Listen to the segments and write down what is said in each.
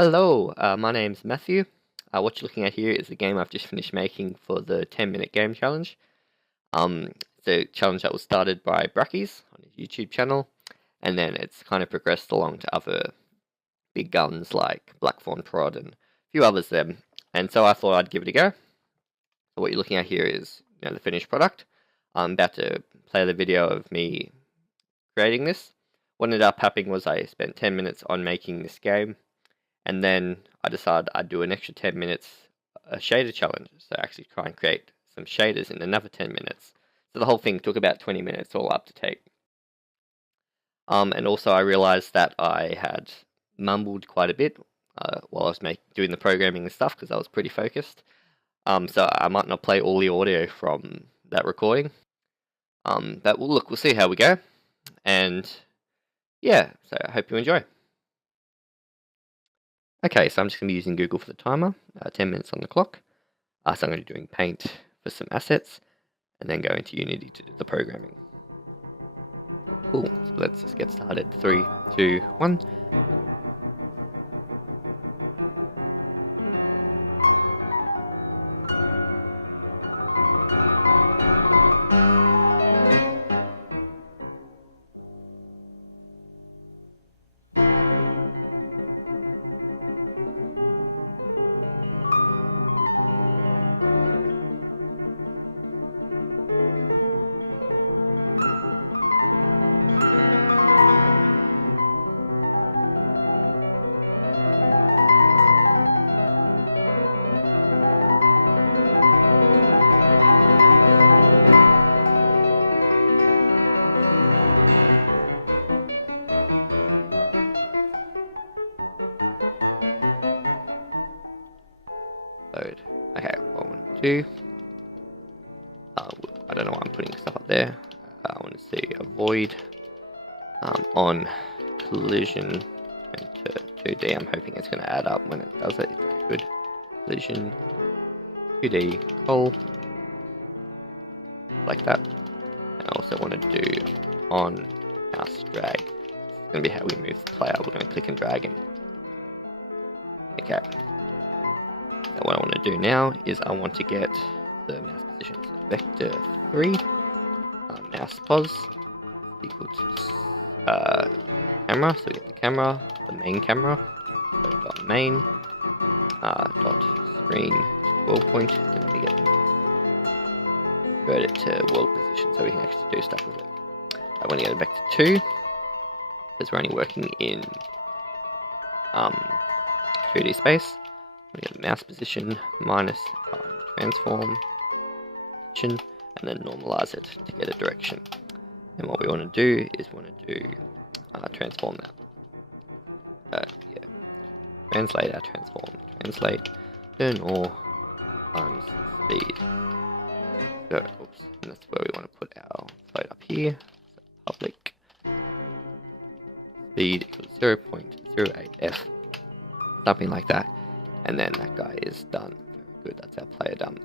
Hello, my name's Matthew. What you're looking at here is a game I've just finished making for the 10-minute game challenge. It's a challenge that was started by Brackeys on his YouTube channel, and then it's kind of progressed along to other big guns like Blackthorn Prod and a few others there. And so I thought I'd give it a go. So what you're looking at here is the finished product. I'm about to play the video of me creating this. What ended up happening was I spent 10 minutes on making this game, and then I decided I'd do an extra 10 minutes a shader challenge. So actually try and create some shaders in another 10 minutes. So the whole thing took about 20 minutes all up to take. And also I realized that I had mumbled quite a bit while I was doing the programming and stuff because I was pretty focused. So I might not play all the audio from that recording. But we'll see how we go. And yeah, so I hope you enjoy. Okay, so I'm just going to be using Google for the timer, 10 minutes on the clock. So I'm going to be doing Paint for some assets, and then go into Unity to do the programming. Cool, so let's just get started. 3, 2, 1. Load. Okay, 1, 2. I don't know why I'm putting stuff up there. I want to see avoid on collision into 2D. I'm hoping it's going to add up when it does it. Very good. Collision 2D col like that. And I also want to do on mouse drag. It's going to be how we move the player. We're going to click and drag him. Okay. So what I want to do now is I want to get the mouse position. So vector 3, mouse pos equal to camera. So we get the camera, the main camera. So dot main dot screen world point, and then we get the mouse. Convert it to world position so we can actually do stuff with it. I want to get a vector 2 because we're only working in 2D space. We get the mouse position minus transform position, and then normalize it to get a direction. And what we want to do is transform that. Yeah, translate our transform. Translate turn or times speed. So, oops, and that's where we want to put our float up here. So public speed equals 0.08f, something like that. And then that guy is done. Very good, that's our player done.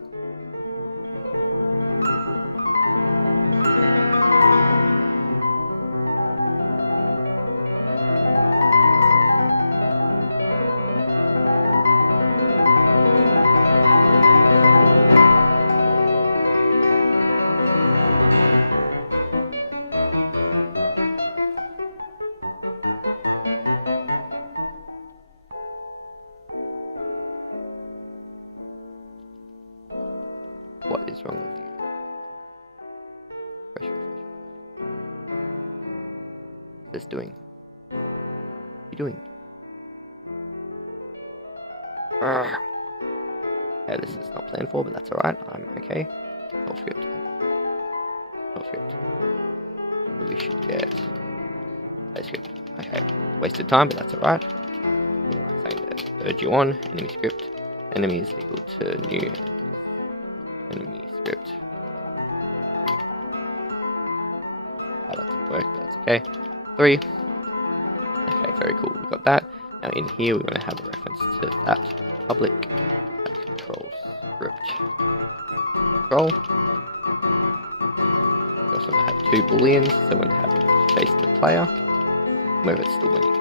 What is wrong with you? Refresh. What's this doing? What are you doing? Yeah, this is not planned for, but that's alright. I'm okay. Whole script. We should get a script. Okay. Wasted time, but that's alright. Saying to urge you on. Enemy script. Enemy is equal to new enemy script. That doesn't work, but that's okay. 3. Okay, very cool. We got that. Now in here we want to have a reference to that public control script. Control. We also want to have 2 booleans, so we're going to have it chasing the player, whether it's still winning.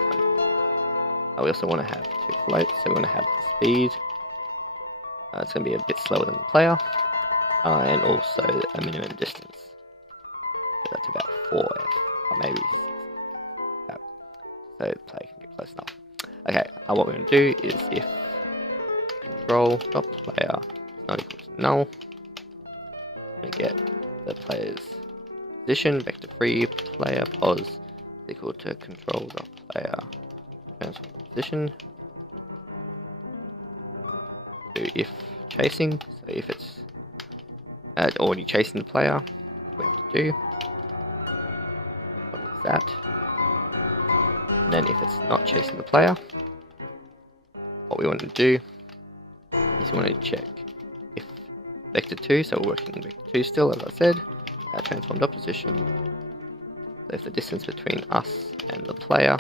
We also want to have 2 floats, so we want to have the speed. It's going to be a bit slower than the player, and also a minimum distance. So that's about 4F, or maybe 6. So the player can get close enough. Okay, what we're going to do is if control.player is not equal to null, we get the player's position, vector free, player pos is equal to control.player transform position. Do if chasing, so if it's already chasing the player, we have to do what is that. And then if it's not chasing the player, what we want to do is we want to check if vector 2, so we're working vector 2 still, as I said, transformed opposition. So if the distance between us and the player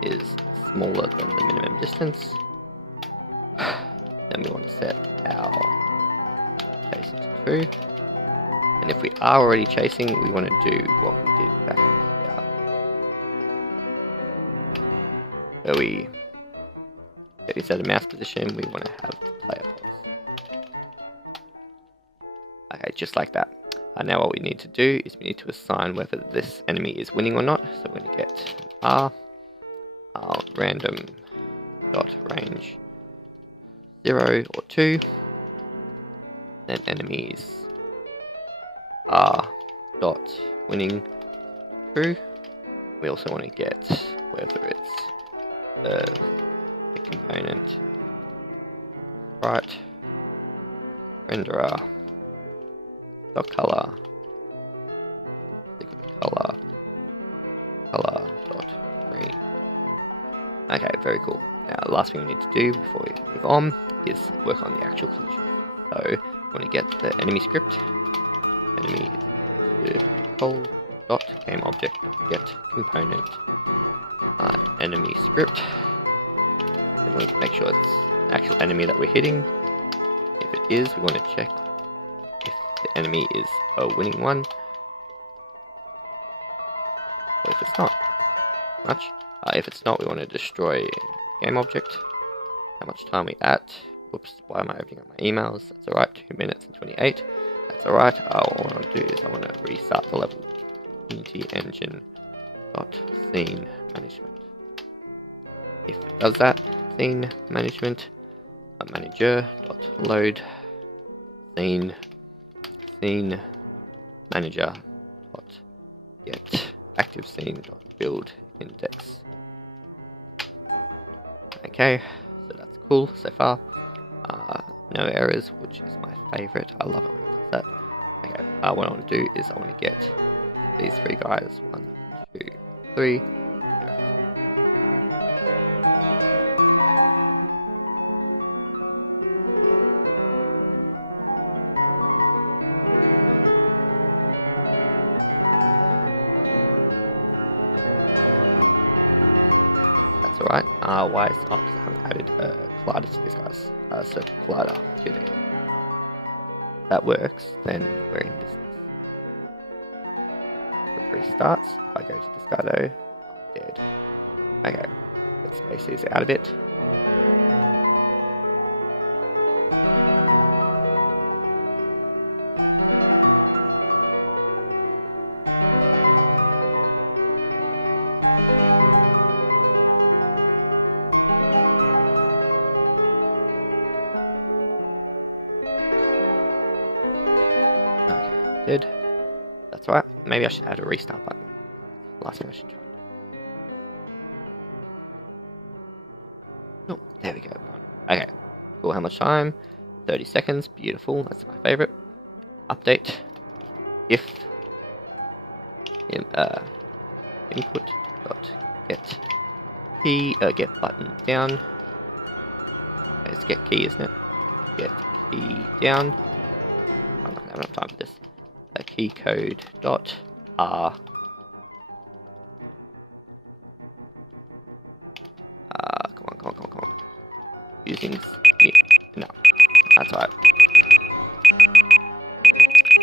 is smaller than the minimum distance, then we want to set our chasing to true. And if we are already chasing, we want to do what we did back where we set a mouse position, we want to have the player pose. Okay, just like that. Now what we need to do is we need to assign whether this enemy is winning or not. So we're going to get R, random dot range 0 or 2, then enemies R dot winning true. We also want to get whether it's the component right renderer dot color dot green. Okay, very cool. Now the last thing we need to do before we move on is work on the actual collision. So we want to get the enemy script. Enemy is col dot game object dot get component enemy script. We want to make sure it's an actual enemy that we're hitting. If it is, we want to check if the enemy is a winning one, or if it's not. If it's not, we want to destroy game object. How much time we at? Whoops, why am I opening up my emails? That's alright, 2 minutes and 28. That's alright. What I want to do is I want to restart the level. Unity engine dot scene management. If it does that, scene management manager dot load scene manager dot get active scene dot build index. Okay, so that's cool so far. No errors, which is my favorite. I love it when it does that. Okay, what I want to do is I want to get these 3 guys. 1, 2, 3. That's alright. Why is not? Because I haven't added a collider to these guys. So collider 2D. That works, then we're in business. It restarts. If I go to Discardo, I'm dead. Okay, let's space these out a bit. Okay, did. That's alright. Maybe I should add a restart button. Last thing I should try. Oh, there we go. Okay, cool. How much time? 30 seconds. Beautiful. That's my favorite. Update. If input dot get key get button down. Okay, it's get key, isn't it? Get key down. I'm not gonna have enough time for this. Key code dot R. Come on. Using no. That's alright.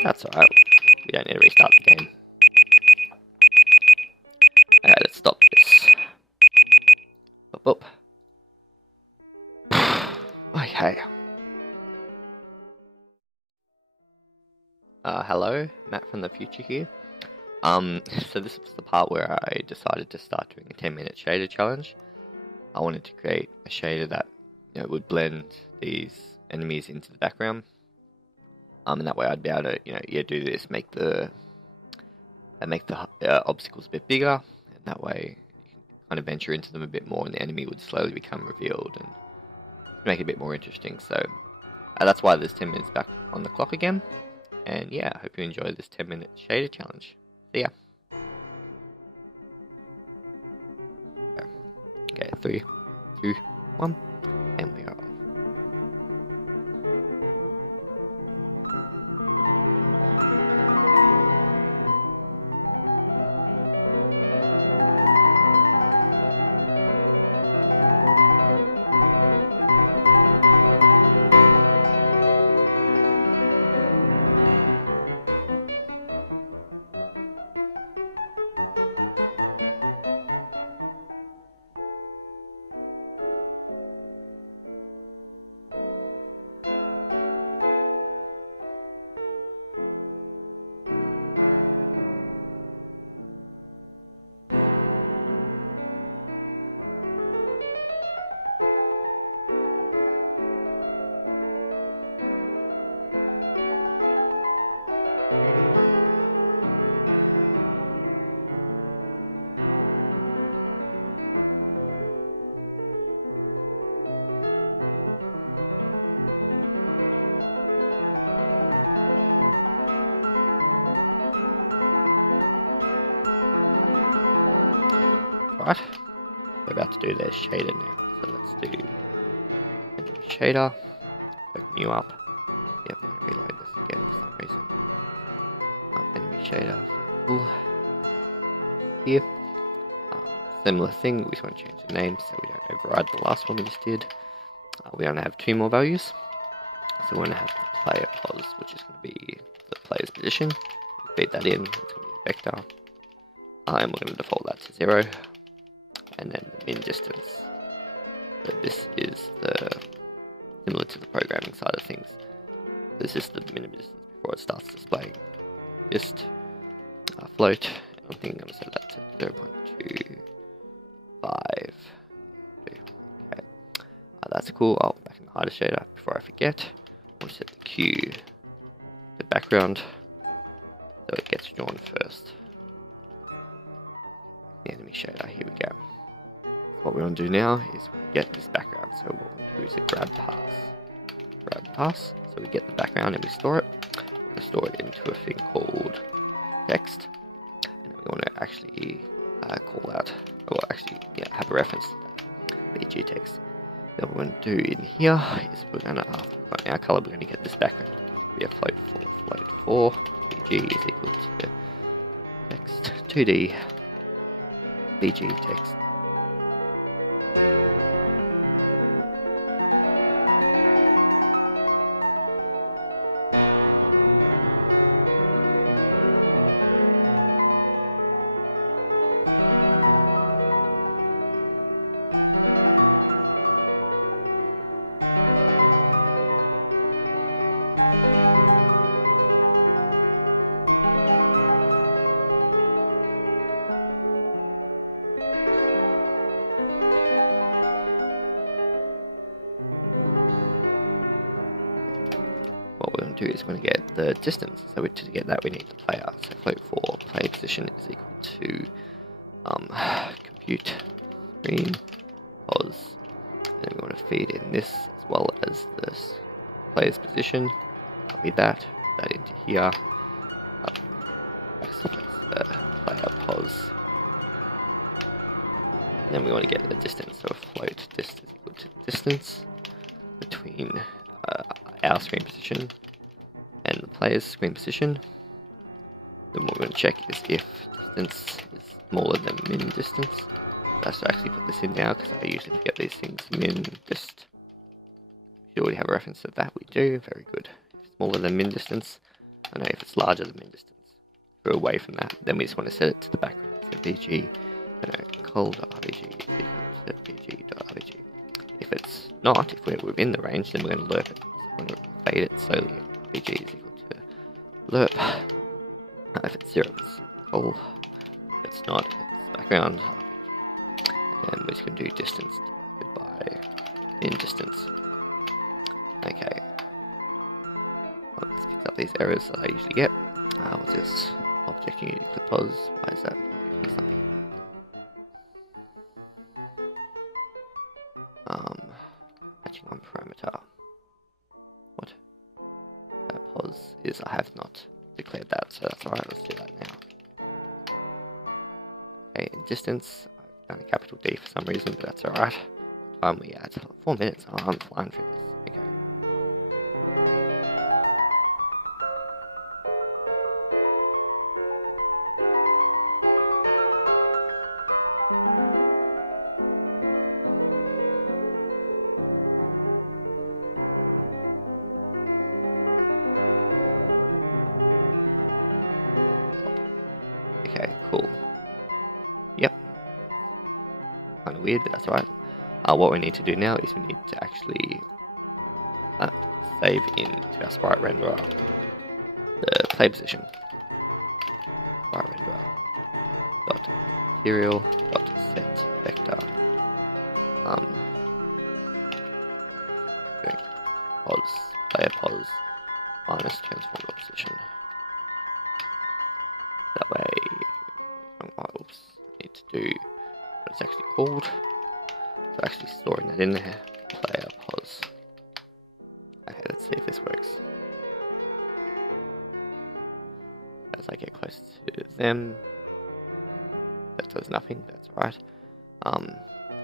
That's alright. We don't need to restart the game. Okay, let's stop this. Okay. Hello, Matt from the future here. So this was the part where I decided to start doing a 10-minute shader challenge. I wanted to create a shader that would blend these enemies into the background. And that way I'd be able to do this, make the obstacles a bit bigger, and that way you can kind of venture into them a bit more, and the enemy would slowly become revealed and make it a bit more interesting. So that's why there's 10 minutes back on the clock again. And yeah, I hope you enjoy this 10-minute shader challenge. See ya. Okay, 3, 2, 1, and we are off. Right, we're about to do their shader now. So let's do enemy shader, open you up. Yep, I'm gonna reload this again for some reason. Enemy shader, cool. Here, similar thing, we just want to change the name so we don't override the last one we just did. We only have 2 more values, so we're going to have the player pos, which is going to be the player's position. Feed that in, it's going to be a vector, and we're going to default that to 0. And then the min distance. So this is similar to the programming side of things. This is the minimum distance before it starts displaying. Just float. I think I'm going to set that to 0.25. Okay, that's cool. Oh, back in the harder shader. Before I forget, I want to set the Q, the background, so it gets drawn first. The enemy shader. Here we go. What we want to do now is get this background. So what we want to do is a grab pass. Grab pass. So we get the background and we store it. We're going to store it into a thing called text. And then we want to actually call out, or actually have a reference to that BG text. Then what we're going to do in here is we're going to, after we've got our color, we're going to get this background. We have float 4. BG is equal to text 2D BG text. What we're going to do is we're going to get the distance. So to get that we need the player. So float 4 player position is equal to compute screen pos. And then we want to feed in this as well as this player's position. Copy that, put that into here. Player pos. And then we want to get the distance. So float dist is equal to distance between our screen position and the player's screen position. Then what we're going to check is if distance is smaller than min distance. Let's actually put this in now because I usually forget these things. Min dist. We already have a reference to that. We do. Very good. If it's smaller than min distance. I know if it's larger than min distance. If we're away from that, then we just want to set it to the background. So bg, col.rbg is equal to bg.rbg. If it's not, if we're within the range, then we're going to lerp it. So I'm going to fade it slowly. RPG is equal to lerp. If it's 0, it's full. If it's not, it's background. And we're just going to do distance divided by in distance. Okay. Well, let's fix up these errors that I usually get. What's this? Object unity clip pause. Why is that? Something. Matching one parameter. What? That pause is I have not declared that, so that's alright. Let's do that now. Okay, in distance, I've done a capital D for some reason, but that's alright. Time we at 4 minutes. Oh, I'm flying through this. Okay. Okay, cool. Yep. Kind of weird, but that's right. What we need to do now is we need to actually save into our sprite renderer the play position. Sprite renderer dot material dot set vector. Doing pause player pause minus transform position. That way, oops, I need to do what it's actually called. So actually storing that in there. Player pause. Okay, let's see if this works. As I get close to them, that does nothing. That's alright.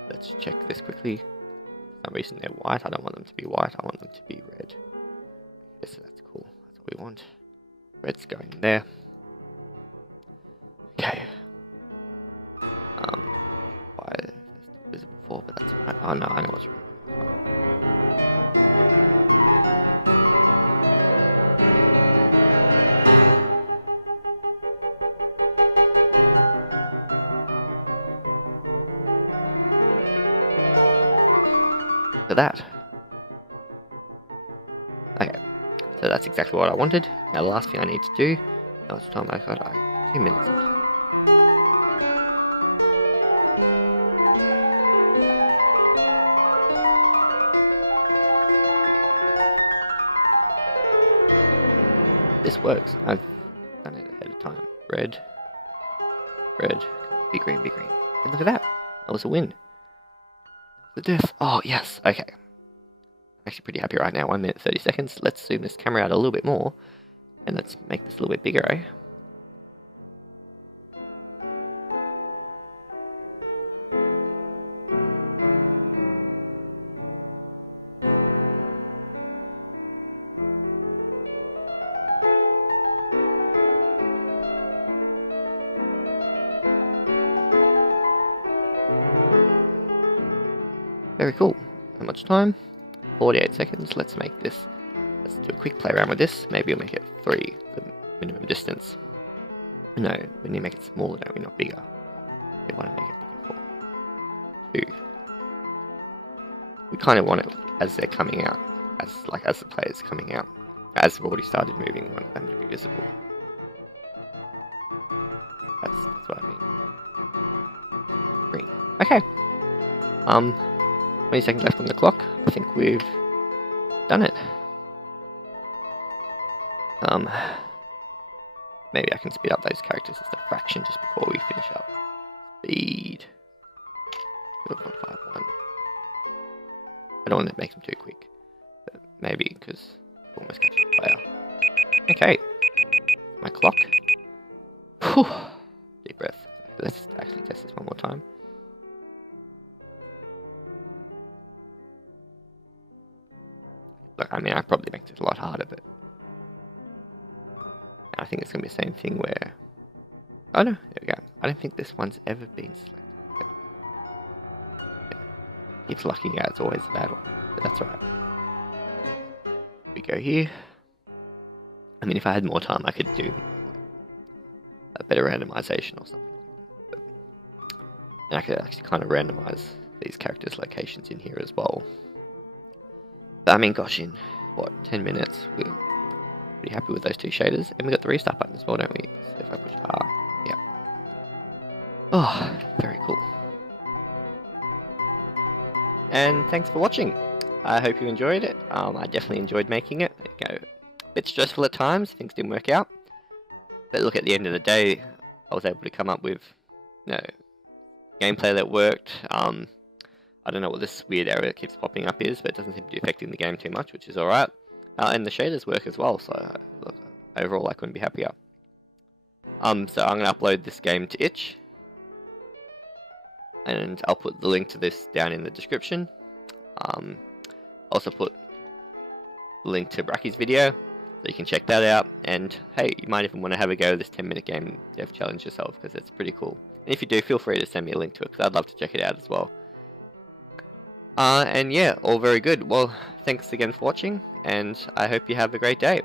Let's check this quickly. For some reason they're white. I don't want them to be white. I want them to be red. Okay, so that's cool. That's what we want. Red's going there. Okay. Why is this visible before? But that's right. Oh no, I know what's wrong. For that. Okay. So that's exactly what I wanted. Now the last thing I need to do. Now it's time I got 2 minutes. This works. I've done it ahead of time. Red. Red. Be green, be green. And look at that. That was a win. The diff. Oh, yes. Okay. I'm actually pretty happy right now. 1 minute 30 seconds. Let's zoom this camera out a little bit more. And let's make this a little bit bigger, eh? Very cool. How much time? 48 seconds. Let's make this. Let's do a quick play around with this. Maybe we'll make it 3, the minimum distance. No, we need to make it smaller, don't we? Not bigger. We want to make it bigger for 2. We kind of want it as they're coming out, as the players coming out, as they've already started moving. We want them to be visible. That's what I mean. Green. Okay. 20 seconds left on the clock. I think we've done it. Maybe I can speed up those characters just a fraction just before we finish up. Speed 0.51. I don't want to make them too quick, but maybe because we're almost catching the player. Okay, my clock. Whew. Deep breath. Let's actually test this one more time. Look, I mean, I probably make this a lot harder, but I think it's going to be the same thing where... Oh no, there we go. I don't think this one's ever been selected. Yeah. Keeps lucking out, it's always a bad one, but that's alright. We go here. I mean, if I had more time, I could do a better randomization or something. But, and I could actually kind of randomize these characters' locations in here as well. I mean, gosh, in what, 10 minutes, we're pretty happy with those two shaders, and we got the restart button as well, don't we? So if I push R, yeah. Oh, very cool. And thanks for watching. I hope you enjoyed it. I definitely enjoyed making it. A bit stressful at times, things didn't work out. But look, at the end of the day, I was able to come up with, gameplay that worked. I don't know what this weird error that keeps popping up is, but it doesn't seem to be affecting the game too much, which is alright. And the shaders work as well, so look, overall I couldn't be happier. So I'm going to upload this game to itch. And I'll put the link to this down in the description. Also put the link to Brackeys' video, so you can check that out. And hey, you might even want to have a go at this 10-minute game dev challenge yourself, because it's pretty cool. And if you do, feel free to send me a link to it, because I'd love to check it out as well. And yeah, all very good. Well, thanks again for watching, and I hope you have a great day.